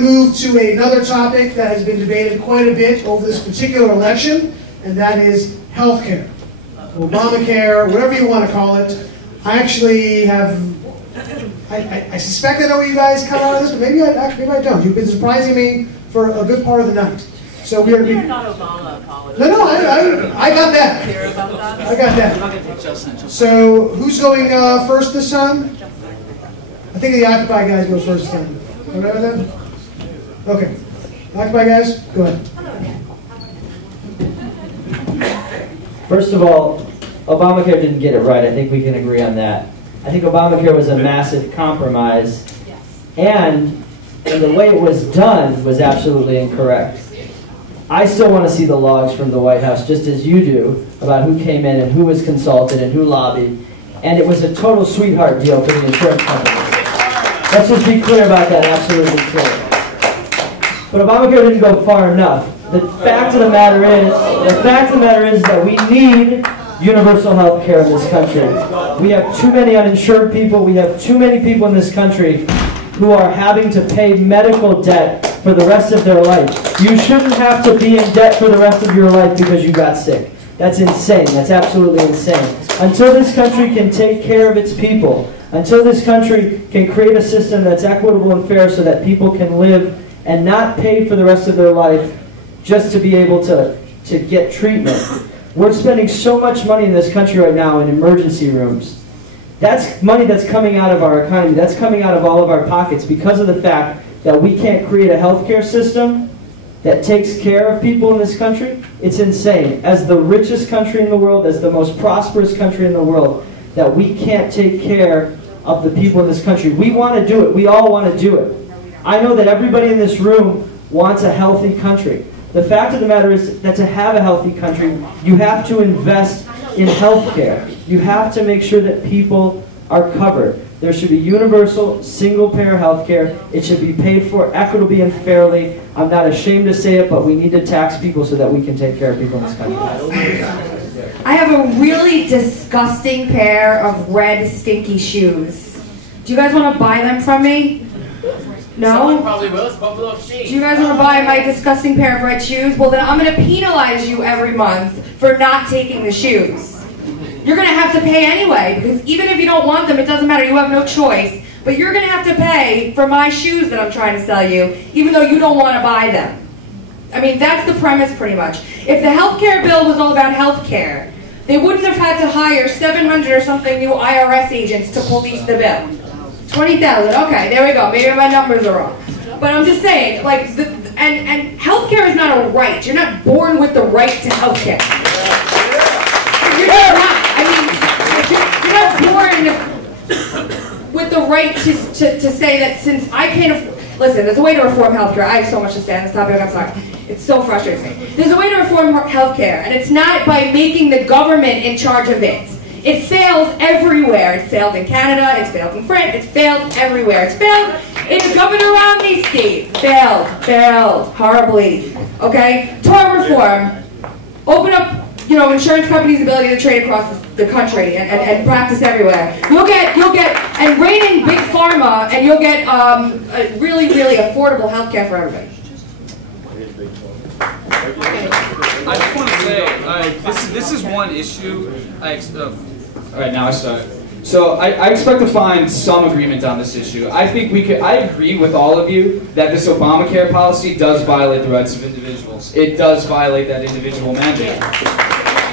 to move to another topic that has been debated quite a bit over this particular election, and that is health care. Obamacare, whatever you want to call it. I actually have, I suspect I know where you guys come out of this, but maybe I don't. You've been surprising me for a good part of the night. So You're not Obama apologist. No, I got that. I got that. So who's going first this time? I think the Occupy guys go first this time. Remember that? Okay. Occupy guys, go ahead. First of all, Obamacare didn't get it right. I think we can agree on that. I think Obamacare was a massive compromise, and the way it was done was absolutely incorrect. I still want to see the logs from the White House, just as you do, about who came in and who was consulted and who lobbied. And it was a total sweetheart deal for the insurance companies. Let's just be clear about that, absolutely clear. But Obamacare didn't go far enough. The fact of the matter is that we need universal health care in this country. We have too many uninsured people. We have too many people in this country who are having to pay medical debt for the rest of their life. You shouldn't have to be in debt for the rest of your life because you got sick. That's insane. That's absolutely insane. Until this country can take care of its people, until this country can create a system that's equitable and fair so that people can live and not pay for the rest of their life just to be able to get treatment. We're spending so much money in this country right now in emergency rooms. That's money that's coming out of our economy. That's coming out of all of our pockets because of the fact that we can't create a healthcare system that takes care of people in this country. It's insane. As the richest country in the world, as the most prosperous country in the world, that we can't take care of the people in this country. We want to do it. We all want to do it. I know that everybody in this room wants a healthy country. The fact of the matter is that to have a healthy country, you have to invest in health care. You have to make sure that people are covered. There should be universal, single-payer health care. It should be paid for equitably and fairly. I'm not ashamed to say it, but we need to tax people so that we can take care of people in this country. I have a really disgusting pair of red, stinky shoes. Do you guys want to buy them from me? No? Someone probably will. It's Buffalo Sheep. Do you guys want to buy my disgusting pair of red shoes? Well, then I'm going to penalize you every month for not taking the shoes. You're going to have to pay anyway, because even if you don't want them, it doesn't matter. You have no choice. But you're going to have to pay for my shoes that I'm trying to sell you, even though you don't want to buy them. I mean, that's the premise pretty much. If the healthcare bill was all about healthcare, they wouldn't have had to hire 700 or something new IRS agents to police the bill. 20,000. Okay, there we go. Maybe my numbers are wrong. But I'm just saying, like, and healthcare is not a right. You're not born with the right to healthcare. You're just not. You're not born with the right to say that since I can't listen, there's a way to reform healthcare. I have so much to say on this topic, I'm sorry. It so frustrates me. There's a way to reform healthcare, and it's not by making the government in charge of it. It fails everywhere. It failed in Canada, it's failed in France, it's failed everywhere. It's failed in Governor Romney's state. Failed horribly. Okay? Tort reform. Open up, insurance companies' ability to trade across the country and practice everywhere. You'll get, and rein in big pharma, and you'll get a really, really affordable health care for everybody. I just want to say, this is one issue. All right, now I start. So I expect to find some agreement on this issue. I think I agree with all of you that this Obamacare policy does violate the rights of individuals. It does violate that individual mandate.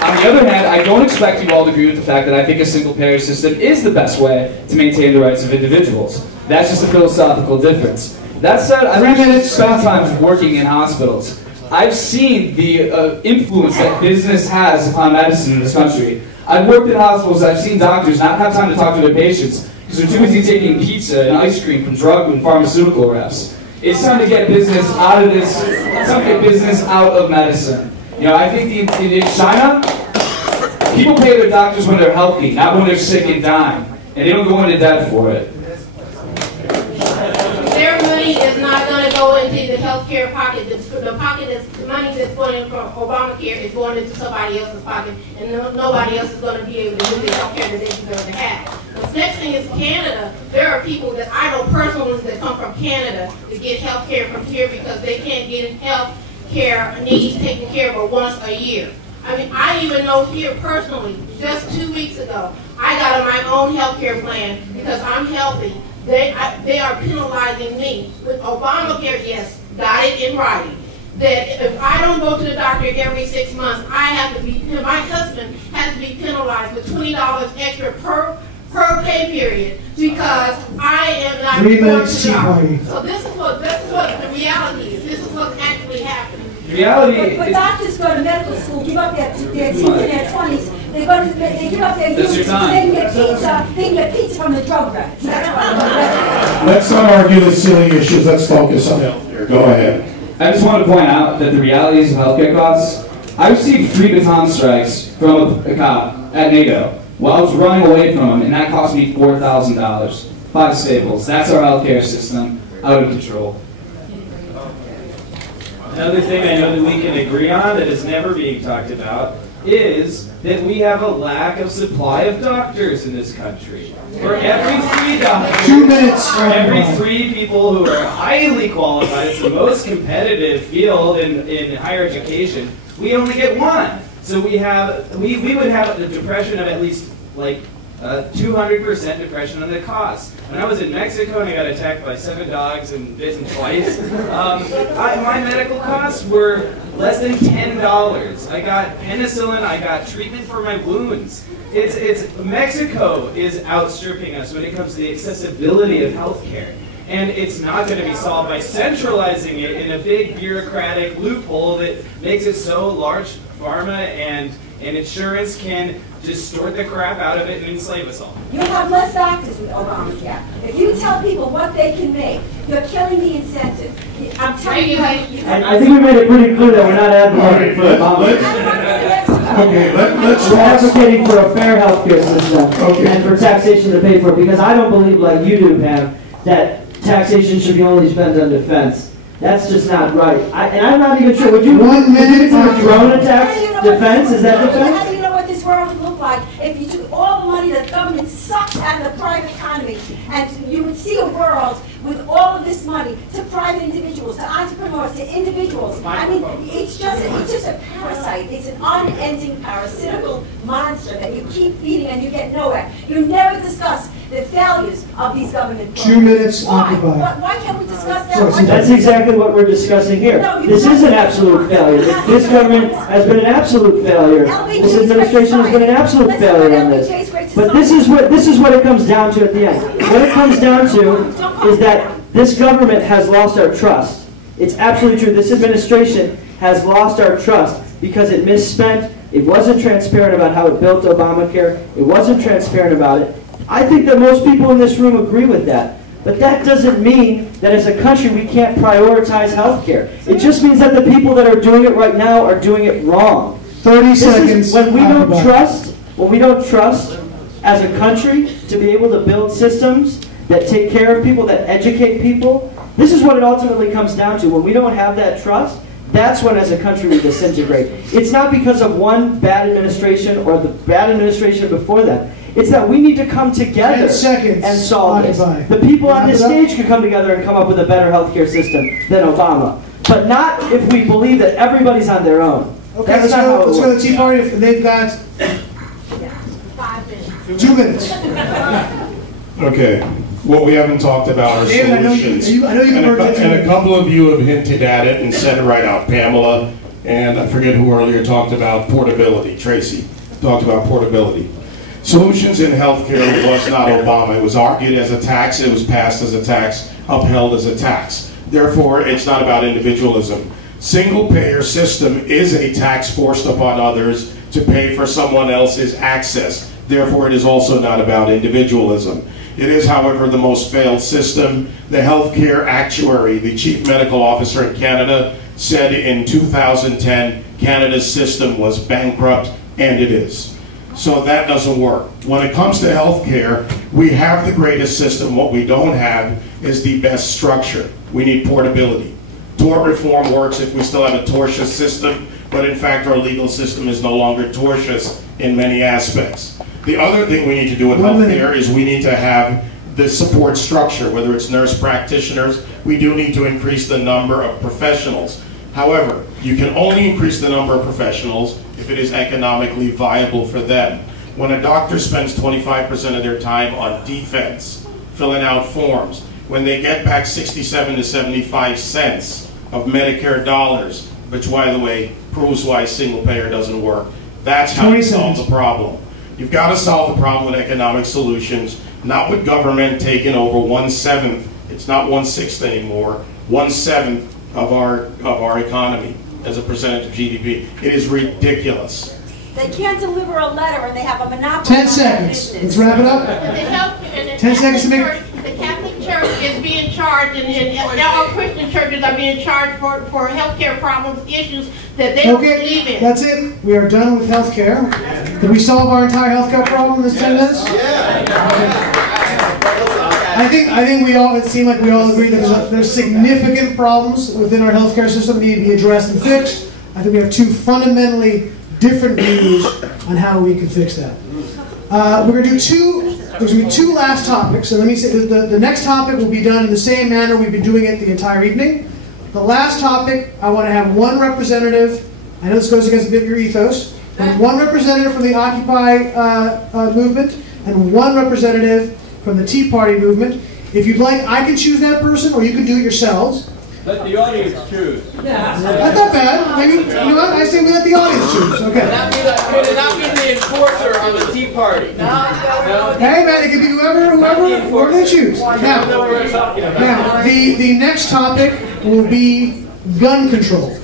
On the other hand, I don't expect you all to agree with the fact that I think a single-payer system is the best way to maintain the rights of individuals. That's just a philosophical difference. That said, I've spent time working in hospitals. I've seen the influence that business has on medicine in this country. I've worked in hospitals, I've seen doctors not have time to talk to their patients because they're too busy taking pizza and ice cream from drug and pharmaceutical reps. It's time to get business out of this, it's time to get business out of medicine. I think in China, people pay their doctors when they're healthy, not when they're sick and dying. And they don't go into debt for it. Their money is not going to go into the healthcare pocket. The money that's going in from Obamacare is going into somebody else's pocket, and nobody else is going to be able to do the healthcare that they deserve to have. next thing is Canada. There are people that I know personally that come from Canada to get health care from here because they can't get health care needs taken care of once a year. I mean, I even know here personally, just 2 weeks ago, I got on my own health care plan because I'm healthy. They are penalizing me. With Obamacare, yes, got it in writing. That if I don't go to the doctor every 6 months, I have to be, my husband has to be penalized with $20 extra per pay period because I am not 3 going minutes, to the doctor. Tea So this is what the reality is. This is what's actually happening. Reality But is, doctors go to medical school, give up their teeth in their 20s. They give up their That's youth your so time. they can get pizza. They can get pizza from the drug rats. That's why. Let's not argue the silly issues. Let's focus on healthcare. Go ahead. I just want to point out that the realities of healthcare costs. I received 3 baton strikes from a cop at NATO while I was running away from him, and that cost me $4,000. 5 staples. That's our healthcare system, out of control. Another thing I know that we can agree on that is never being talked about is that we have a lack of supply of doctors in this country. For every 3 doctors, 2 minutes. for every 3 people who are highly qualified, it's the most competitive field in higher education, we only get 1. So we would have a depression of at least like 200% depression on the cost. When I was in Mexico and I got attacked by 7 dogs and bitten twice, my medical costs were less than $10. I got penicillin, I got treatment for my wounds. Mexico is outstripping us when it comes to the accessibility of healthcare. And it's not going to be solved by centralizing it in a big bureaucratic loophole that makes it so large pharma and insurance can distort the crap out of it and enslave us all. You have less doctors with Obamacare. If you tell people what they can make, you're killing the incentive. I'm telling you. And I think we made it pretty clear that we're not advocating for Obamacare. Okay, let's We're advocating for a fair healthcare system and for taxation to pay for it, because I don't believe, like you do, Pam, that taxation should be only spent on defense. That's just not right. And I'm not even sure. Would you 1 minute. consider drone attacks defense? Is that defense? How do you know what this world would look like if you took all the money that the government sucks out of the private economy, and you would see a world with all of this money to private individuals, to entrepreneurs, to individuals. I mean, it's just a parasite. It's an unending parasitical monster that you keep feeding and you get nowhere. You never discuss the failures of these government programs. 2 minutes Why? occupied. Why can't we discuss that? Sorry, Why That's can't we- exactly what we're discussing here. This is an absolute failure. This government has been an absolute failure. This administration has been an absolute failure on this. But this is what it comes down to at the end. What it comes down to is that this government has lost our trust. It's absolutely true. This administration has lost our trust because it misspent. It wasn't transparent about how it built Obamacare. It wasn't transparent about it. I think that most people in this room agree with that. But that doesn't mean that as a country we can't prioritize health care. It just means that the people that are doing it right now are doing it wrong. 30 seconds. When we don't trust as a country to be able to build systems that take care of people, that educate people, this is what it ultimately comes down to. When we don't have that trust, that's when as a country we disintegrate. It's not because of one bad administration or the bad administration before that. It's that we need to come together 10 seconds. and solve this. Occupied. The people on Wrap this it up. stage could come together and come up with a better healthcare system than Obama. But not if we believe that everybody's on their own. Okay, That's let's not how go it to the works. Tea Party. They've got 2 minutes. Okay. What we haven't talked about are David, I know solutions. you and heard it a too. couple of you have hinted at it and said it right out. Pamela, and I forget who earlier talked about portability. Tracy talked about portability. Solutions in healthcare was not Obama. It was argued as a tax. It was passed as a tax, upheld as a tax. Therefore, it's not about individualism. Single-payer system is a tax forced upon others to pay for someone else's access. Therefore, it is also not about individualism. It is, however, the most failed system. The healthcare actuary, the chief medical officer in Canada, said in 2010 Canada's system was bankrupt, and it is. So that doesn't work. When it comes to healthcare, we have the greatest system. What we don't have is the best structure. We need portability. Tort reform works if we still have a tortious system, but in fact our legal system is no longer tortious in many aspects. The other thing we need to do with healthcare is we need to have the support structure, whether it's nurse practitioners. We do need to increase the number of professionals. However, you can only increase the number of professionals if it is economically viable for them. When a doctor spends 25% of their time on defense, filling out forms, when they get back 67 to 75 cents of Medicare dollars, which, by the way, proves why single payer doesn't work, that's how you solve the problem. You've got to solve the problem with economic solutions, not with government taking over 1/7. It's not 1/6 anymore. 1/7 of our economy as a percentage of GDP. It is ridiculous. They can't deliver a letter and they have a monopoly. 10 seconds. Let's wrap it up. 10 seconds to make. The Catholic Church is being charged, and all Christian churches are being charged for healthcare problems, issues that they don't believe in. That's it. We are done with healthcare. Did we solve our entire healthcare problem in this 10 minutes? I think we all, it seemed like we all agree that there's significant problems within our healthcare system that need to be addressed and fixed. I think we have two fundamentally different views on how we can fix that. We're going to do there's going to be two last topics. So let me say the next topic will be done in the same manner we've been doing it the entire evening. The last topic, I want to have one representative. I know this goes against a bit of your ethos, but one representative from the Occupy movement and one representative from the Tea Party movement. If you'd like, I can choose that person, or you can do it yourselves. Let the audience choose. That's not bad. Maybe, you know what? I say we let the audience choose. Okay. Would it not be the enforcer on the Tea Party? No. Hey man, it can be whoever they choose. Now, the next topic will be gun control.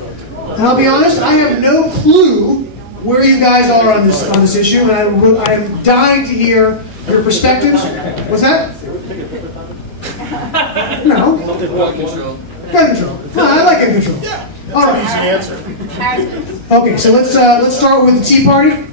And I'll be honest, I have no clue where you guys are on this issue, and I'm dying to hear your perspectives. What's that? No. Gun control. Gun control. No, I like gun control. Yeah. All right. Easy answer. Okay, so let's start with the Tea Party.